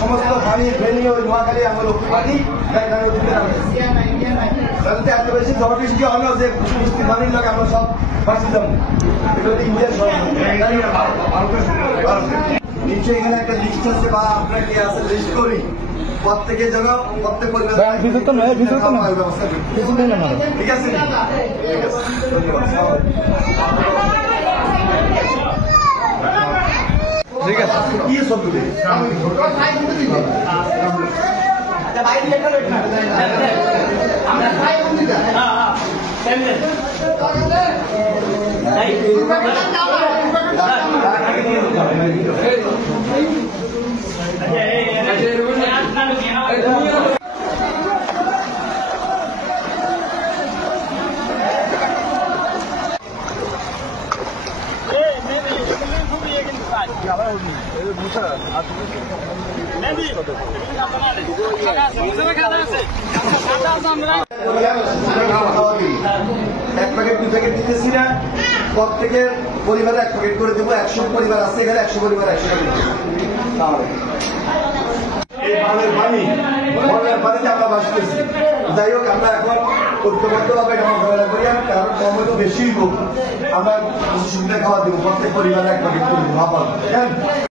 সমস্ত পানি ফেনি ওই নোয়াখালী আমার লক্ষ্য পানি এত বেশি ঝড় বৃষ্টি হবে যে বৃষ্টি পানির লোক আমরা সব ফাঁসি যাবো। এটা ইন্ডিয়ার নিশ্চয়ই এখানে একটা লিস্ট আছে বা আপনার কি আছে লিস্ট করি প্রত্যেকের যেন প্রত্যেক পরিবার ঠিক আছে। ঠিক আছে কি সব এক প্যাকেট 2 প্যাকেট দিতেছি না, প্রত্যেকের পরিবারে 1 প্যাকেট করে দেবো। 100 পরিবার আছে এখানে, 100 পরিবার 100 প্যাকেট এই পানিতে আমরা বাঁচতেছি। যাই হোক আমরা এখন ঐক্যবদ্ধভাবে ঝামেলা করি, কারণ সময় তো বেশি হোক আমরা সুবিধা খাওয়া দেবো, প্রত্যেক পরিবারে 1 প্যাকেট করে দেবো।